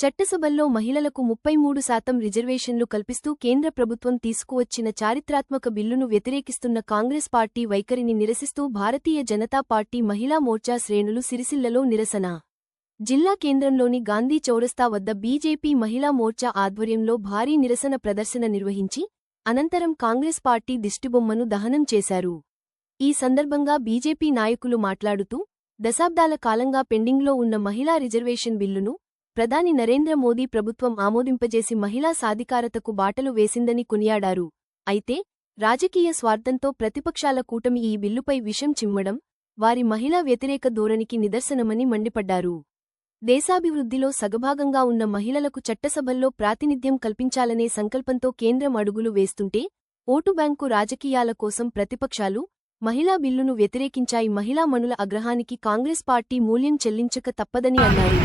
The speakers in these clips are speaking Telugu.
చట్టసభల్లో మహిళలకు 33% రిజర్వేషన్లు కల్పిస్తూ కేంద్ర ప్రభుత్వం తీసుకువచ్చిన చారిత్రాత్మక బిల్లును వ్యతిరేకిస్తున్న కాంగ్రెస్ పార్టీ వైఖరిని నిరసిస్తూ భారతీయ జనతా పార్టీ మహిళా మోర్చా శ్రేణులు సిరిసిల్లలో నిరసన. జిల్లా కేంద్రంలోని గాంధీ చౌరస్తా వద్ద బీజేపీ మహిళా మోర్చా ఆధ్వర్యంలో భారీ నిరసన ప్రదర్శన నిర్వహించి అనంతరం కాంగ్రెస్ పార్టీ దిష్టిబొమ్మను దహనం చేశారు. ఈ సందర్భంగా బీజేపీ నాయకులు మాట్లాడుతూ దశాబ్దాల కాలంగా పెండింగ్లో ఉన్న మహిళా రిజర్వేషన్ బిల్లును ప్రధాని నరేంద్ర మోదీ ప్రభుత్వం ఆమోదింపజేసి మహిళా సాధికారతకు బాటలు వేసిందని కొనియాడారు. అయితే రాజకీయ స్వార్థంతో ప్రతిపక్షాల కూటమి ఈ బిల్లుపై విషం చిమ్మడం వారి మహిళా వ్యతిరేక ధోరణికి నిదర్శనమని మండిపడ్డారు. దేశాభివృద్ధిలో సగభాగంగా ఉన్న మహిళలకు చట్టసభల్లో ప్రాతినిధ్యం కల్పించాలనే సంకల్పంతో కేంద్రం అడుగులు వేస్తుంటే ఓటు బ్యాంకు రాజకీయాల కోసం ప్రతిపక్షాలు మహిళా బిల్లును వ్యతిరేకించాయి. మహిళా మనుల ఆగ్రహానికి కాంగ్రెస్ పార్టీ మూల్యం చెల్లించక తప్పదని అన్నారు.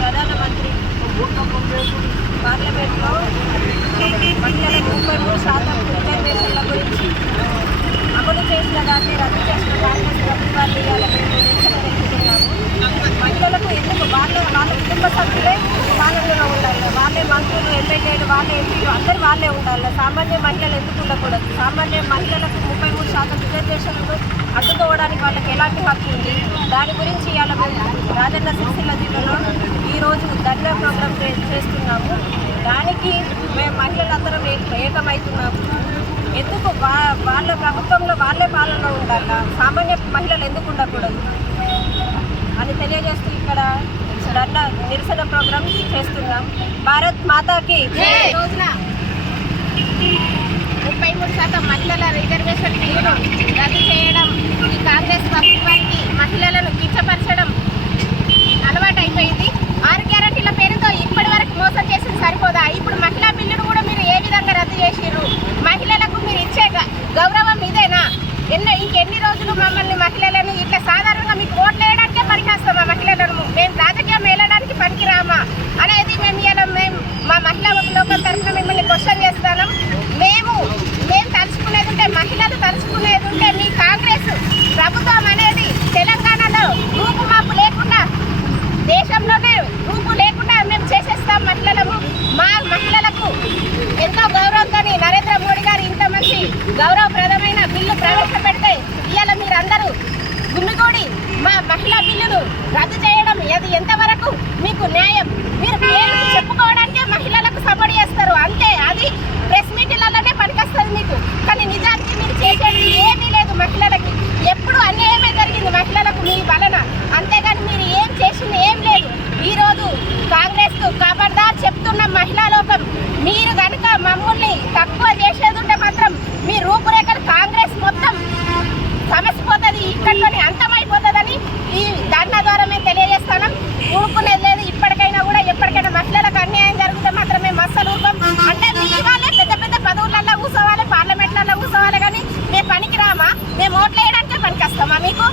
ప్రధానమంత్రి పార్లమెంట్లో మహిళలకు 33% రిజర్వేషన్ల గురించి అమలు చేసిన దాన్ని రద్దు చేసిన కాంగ్రెస్ ప్రభుత్వాన్ని నిరసన తెలుపుతున్నాము. మహిళలకు ఎందుకు వాళ్ళ కుటుంబ సభ్యులే పాలనలో ఉండాలి, వాళ్ళే మంత్రులు, ఎమ్మెల్యేలు, వాళ్ళే ఎంపీలు అందరూ వాళ్ళే ఉండాలి. సామాన్య మహిళలు ఎందుకు ఉండకూడదు? సామాన్య మహిళలకు 33% రిజర్వేషన్లు అడ్డుకోవడానికి వాళ్ళకి ఎలాంటి హక్కు ఉంది? దాని గురించి ఇవాళ మేము రాజన్న సిరిసిల్ల జిల్లాలో ఈరోజు ధర్నా ప్రోగ్రాం చేస్తున్నాము. దానికి మేము మహిళలందరం ఏకమవుతున్నాము. ఎందుకు వాళ్ళ ప్రభుత్వంలో వాళ్ళే పాలనలో ఉండాలా, సామాన్య మహిళలు ఎందుకు ఉండకూడదు అని తెలియజేస్తూ ఇక్కడ ధర్నా నిరసన ప్రోగ్రాం చేస్తున్నాం. భారత్ మాతాకి రోజున 33% మహిళల రిజర్వేషన్ బిల్లును రద్దు చేయడం, ఈ కాంగ్రెస్ ప్రభుత్వానికి మహిళలను కించపరచడం అలవాటైపోయింది. 6 గ్యారెంటీల పేరుతో ఇప్పటి వరకు మోసం చేసింది సరిపోదా? ఇప్పుడు మహిళా బిల్లును కూడా మీరు ఏ విధంగా రద్దు చేసిర్రు? మహిళలకు మీరు ఇచ్చే గౌరవం ఇదేనా? ఇంకెన్ని రోజులు మమ్మల్ని మహిళలను ఇట్లా సాధారణంగా మీకు ఓట్లు వేయడానికే పనిచేస్తామా? మహిళలను మేము రాజకీయం వెళ్ళడానికి పనికిరామా అనేది మేము మా మహిళా లోకం తరఫున మిమ్మల్ని క్వశ్చన్ చేస్తాను. మేము తలుచుకునేది ఉంటే, మహిళలు తలుచుకునేది ఉంటే, మీ కాంగ్రెస్ ప్రభుత్వం అనేది తెలంగాణలో రూపుమాపు లేకుండా, దేశంలోనే రూపు లేకుండా మేము చేసేస్తాం. మా మహిళలకు ఎంతో గౌరవంతో నరేంద్ర మోడీ గారు ఇంత మంచి గౌరవప్రదమైన బిల్లు ప్రవేశపెడితే ఇవాళ మీరందరూ గుమ్మిగూడి మా మహిళా బిల్లును రద్దు చేయడం అది ఎంతవరకు మీకు న్యాయం? మీరు పేరుకు చెప్పుకోవడానికే మహిళలకు సపోర్ట్ చేస్తారు అంతే. అది ప్రెస్ మీటింగ్లలోనే పనికొస్తుంది మీకు. కానీ నిజానికి మీరు చేసేది ఏమీ లేదు. మహిళలకి ఎప్పుడు అన్యాయమే జరిగింది మహిళలకు మీ వలన, అంతేగాని మీరు ఏం చేసింది ఏం లేదు. ఈరోజు కాంగ్రెస్కు ఖబర్దార్ చెప్తున్న మహిళా లోకం, మీరు కనుక మమ్మల్ని తక్కువ చేసేది ఉంటే మాత్రం మీ రూపురేఖలు కాంగ్రెస్ మొత్తం సమసిపోతుంది, ఇక్కడితోనే అంతమైపోతుందని ఈ ధర్నా ద్వారా మేము తెలియజేస్తాను. ఊరుకునేది లేదు. ఇప్పటికైనా కూడా ఎప్పటికైనా మహిళలకు అన్యాయం జరిగితే మాత్రం మేము అస్సలు ఊరుకోం. అంటే మీ వాళ్ళే పెద్ద పెద్ద పదవులలో కూర్చోవాలి, పార్లమెంట్లలో కూర్చోవాలి, కానీ మేము పనికి రామా? మేము ఓట్లు వేయడానికే పనికి వస్తామా మీకు?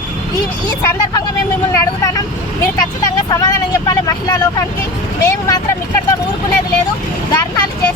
ఈ సందర్భంగా మేము మిమ్మల్ని అడుగుతాం. మీరు ఖచ్చితంగా సమాధానం చెప్పాలి మహిళా లోకానికి. మేము మాత్రం ఇక్కడితో ఊరుకునేది లేదు. ధర్నాలు చేసి